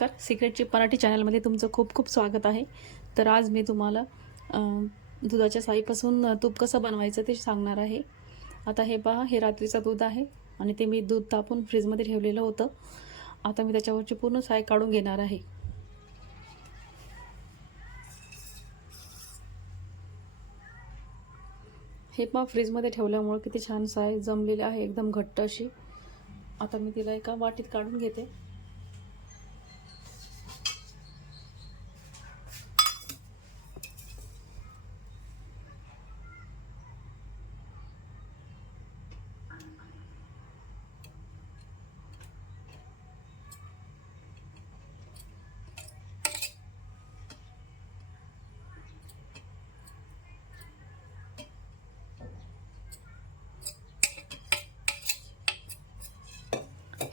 नमस्कार. सिक्रेटची मराठी चॅनलमध्ये तुमचं खूप खूप स्वागत आहे. तर आज मी तुम्हाला दुधाच्या साईपासून तूप कसं बनवायचं ते सांगणार आहे. आता हे पहा हे रात्रीचं दूध आहे आणि ते मी दूध तापून फ्रीजमध्ये ठेवलेलं होतं. आता मी त्याच्यावरची पूर्ण साय काढून घेणार आहे. हे पहा फ्रीजमध्ये ठेवल्यामुळं किती छान साय जमलेली आहे एकदम घट्ट अशी. आता मी तिला एका वाटीत काढून घेते.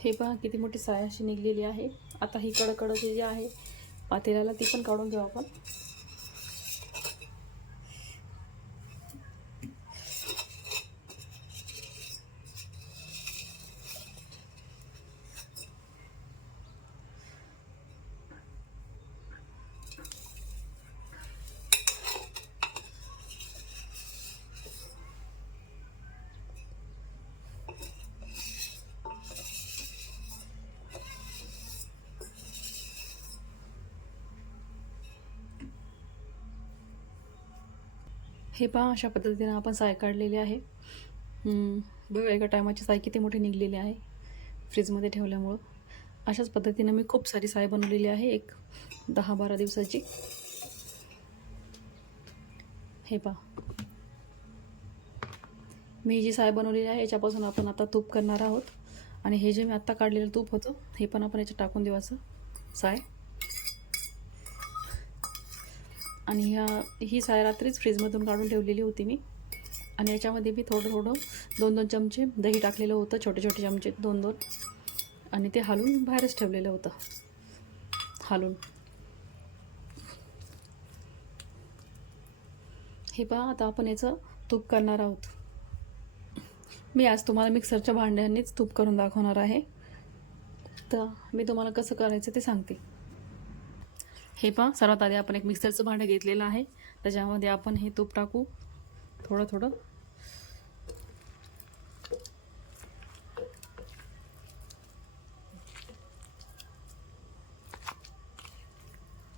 हे पहा किती मोठी साय अशी निघलेली आहे. आता ही कडकडची जी आहे पातेल्याला ती पण काढून घेऊ आपण. हे पहा अशा पद्धतीनं आपण साय काढलेली आहे. बघा एका टायमाची साय किती मोठी निघलेली आहे फ्रीजमध्ये ठेवल्यामुळं. अशाच पद्धतीनं मी खूप सारी साय बनवलेली आहे एक दहा बारा दिवसाची. हे पहा. मी जी साय बनवलेली आहे याच्यापासून आपण आता तूप करणार आहोत. आणि हे जे मी आत्ता काढलेलं तूप होतं हे पण आपण याच्यात टाकून देऊ असं साय. आणि ह्या ही साय रात्रीच फ्रीजमधून काढून ठेवलेली होती मी. आणि याच्यामध्ये मी थोडं थोडं दोन दोन चमचे दही टाकलेलं होतं छोटे छोटे चमचे दोन दोन. आणि ते हालून बाहेरच ठेवलेलं होतं. हालून. हे पहा आता आपण याचं तूप करणार आहोत. मी आज तुम्हाला मिक्सरच्या भांड्यांनीच तूप करून दाखवणार आहे. तर मी तुम्हाला कसं करायचं ते सांगते. हे पहा सर्वात आधी आपण एक मिक्सरचं भांडं घेतलेलं आहे. त्याच्यामध्ये आपण हे तूप टाकू. थोडं थोडं.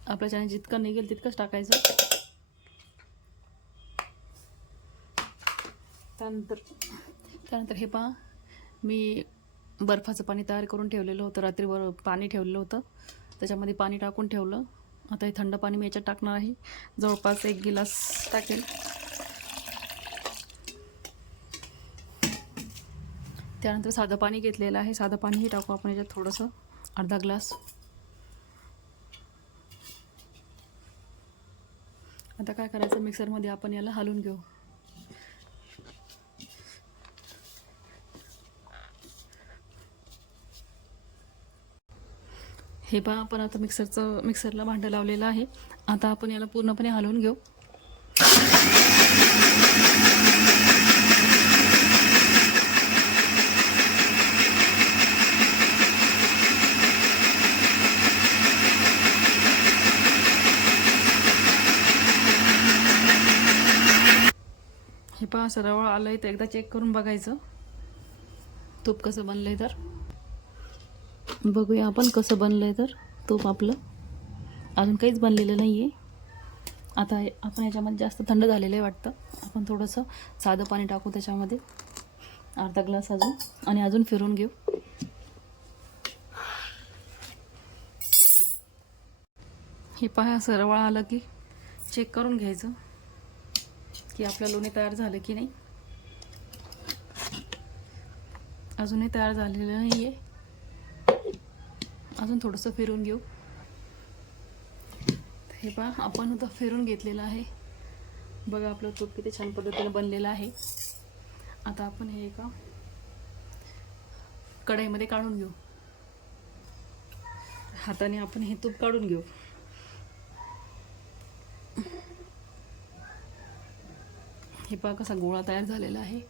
आपल्याच्याने जितकं निघेल तितकंच टाकायचं. त्यानंतर त्यानंतर हे पहा मी बर्फाचं पाणी तयार करून ठेवलेलं होतं. रात्रीवर पाणी ठेवलेलं होतं. त्याच्यामध्ये पाणी टाकून ठेवलं. आता हे थंड पाणी मी याच्यात टाकणार आहे. जवळपास एक गिलास टाकेल. त्यानंतर साधं पाणी घेतलेलं आहे. साधं पाणीही टाकू आपण याच्यात थोडंसं. अर्धा ग्लास. आता काय करायचं? मिक्सरमध्ये आपण याला हलवून घेऊ. हे पहा आपण आता मिक्सरचं मिक्सरला भांडं लावलेलं आहे. आता आपण याला पूर्णपणे हलवून घेऊ. हे पहा सरळ आलंय तर एकदा चेक करून बघायचं. तूप कसं बनलंय तर. बघूया आपण कसं बनलं आहे तर. तूप आपलं. अजून काहीच बनलेलं नाही आहे आता आपण याच्यामध्ये जास्त थंड झालेलं आहे वाटतं. आपण थोडंसं साधं पाणी टाकू त्याच्यामध्ये. अर्धा ग्लास अजून. आणि अजून फिरून घेऊ. हे पहा सरवळ आलं की चेक करून घ्यायचं. की आपलं लोणी तयार झालं की नाही. अजूनही तयार झालेलं नाही आहे अजून थोडंसं फिरून घेऊ. हे पहा आपण आता फिरून घेतलेलं आहे. बघा आपलं तूप किती छान पद्धतीनं बनलेलं आहे. आता आपण हे एका कढईमध्ये काढून घेऊ. हाताने आपण हे तूप काढून घेऊ. हे पहा कसा गोळा तयार झालेला आहे.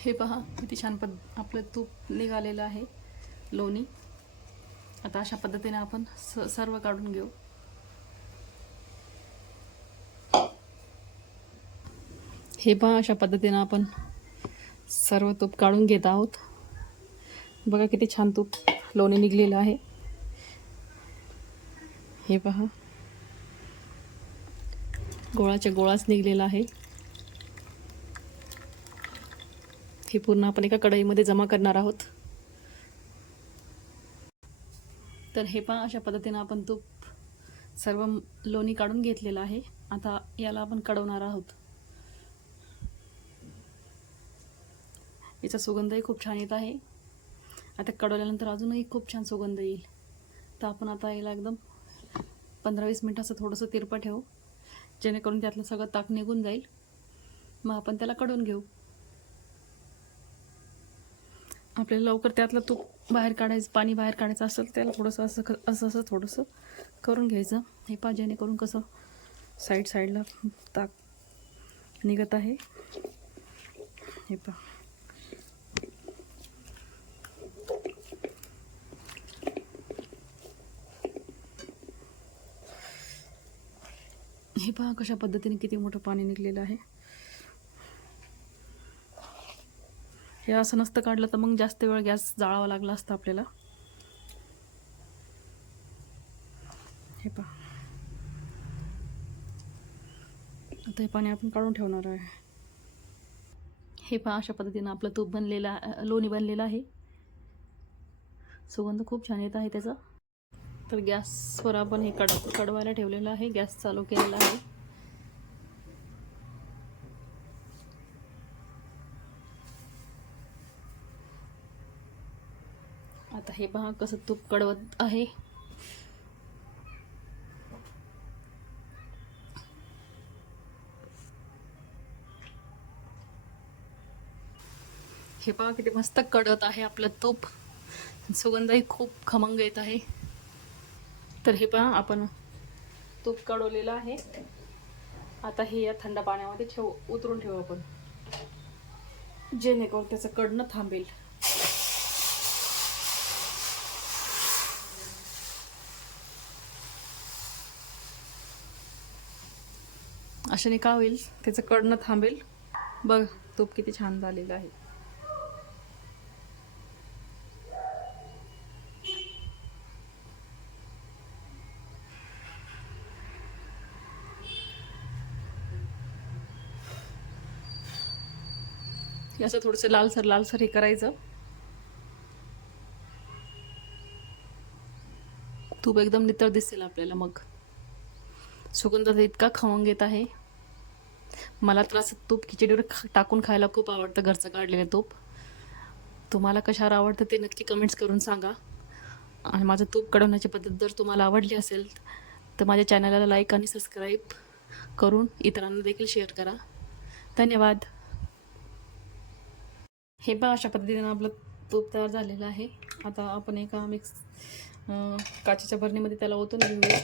हे पहा किती छान पद आपलं तूप निघालेलं आहे लोणी. आता अशा पद्धतीने आपण स सर्व काढून घेऊ. हे पहा अशा पद्धतीनं आपण सर्व तूप काढून घेत आहोत. बघा किती छान तूप लोणी निघलेलं आहे. हे पहा. गोळाच्या गोळाच निघलेला आहे. हे पूर्ण आपण एका कढईमध्ये जमा करणार आहोत. तर हे पहा अशा पद्धतीनं आपण तूप सर्व लोणी काढून घेतलेलं आहे. आता याला आपण कडवणार आहोत. याचा सुगंधही खूप छान येत आहे. आता कडवल्यानंतर अजूनही खूप छान सुगंध येईल. तर आपण आता याला एकदम पंधरा वीस मिनटं असं थोडंसं तिरपं ठेवू. जेणेकरून त्यातलं सगळं ताक निघून जाईल. मग आपण त्याला कडून घेऊ. आपल्याला लवकर त्यातलं तूप बाहेर काढायचं पाणी बाहेर काढायचं असेल त्याला थोडंसं असं क- असं असं थोडंसं करून घ्यायचं. हे पा जेणेकरून कसं साईड साईडला ताक निघत आहे. हे पा. हे पहा कशा पद्धतीने किती मोठं पाणी निघलेलं आहे. हे असं नसतं काढलं तर मग जास्त वेळ गॅस जाळावा लागला असता आपल्याला. हे पहा. आता हे पाणी आपण काढून ठेवणार आहे. हे पहा अशा पद्धतीनं आपलं तूप बनलेलं आहे- लोणी बनलेलं आहे. सुगंध खूप छान येत आहे त्याचा. तर गॅसवर आपण हे कड कडवायला ठेवलेलं आहे. गॅस चालू केलेला आहे. हे पहा कसं तूप कडवत आहे. हे पहा किती मस्त कडत आहे आपलं तूप. सुगंधही खूप खमंग येत आहे. तर हे पहा आपण तूप कडवलेलं आहे. आता हे या थंड पाण्यामध्ये ठेवू उतरून ठेवू आपण. जेणेकरून त्याचं कडणं थांबेल. अशाने का होईल? त्याचं कडनं थांबेल. बघ तूप किती छान झालेलं आहे. हे असं थोडंसं लालसर लालसर हे करायचं. तूप एकदम नितळ दिसेल आपल्याला मग. सुगंध इतका खाऊन घेत आहे. मला तर असं तूप खिचडीवर खा टाकून खायला खूप आवडतं घरचं काढलेलं तूप. तुम्हाला कशावर आवडतं ते नक्की कमेंट्स करून सांगा. आणि माझं तूप कडवण्याची पद्धत जर तुम्हाला आवडली असेल तर माझ्या चॅनलला लाईक आणि सबस्क्राईब करून इतरांना देखील शेअर करा. धन्यवाद. हे पहा अशा पद्धतीनं आपलं तूप तयार झालेलं आहे. आता आपण एका मिक्स काचेच्या भरणीमध्ये त्याला ओतून घेऊया.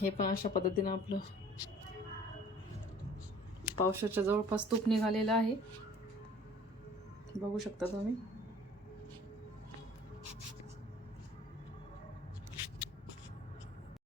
हे पण अशा पद्धतीनं आपलं पावसाच्या जवळपास तूप निघालेलं आहे. बघू शकता तुम्ही.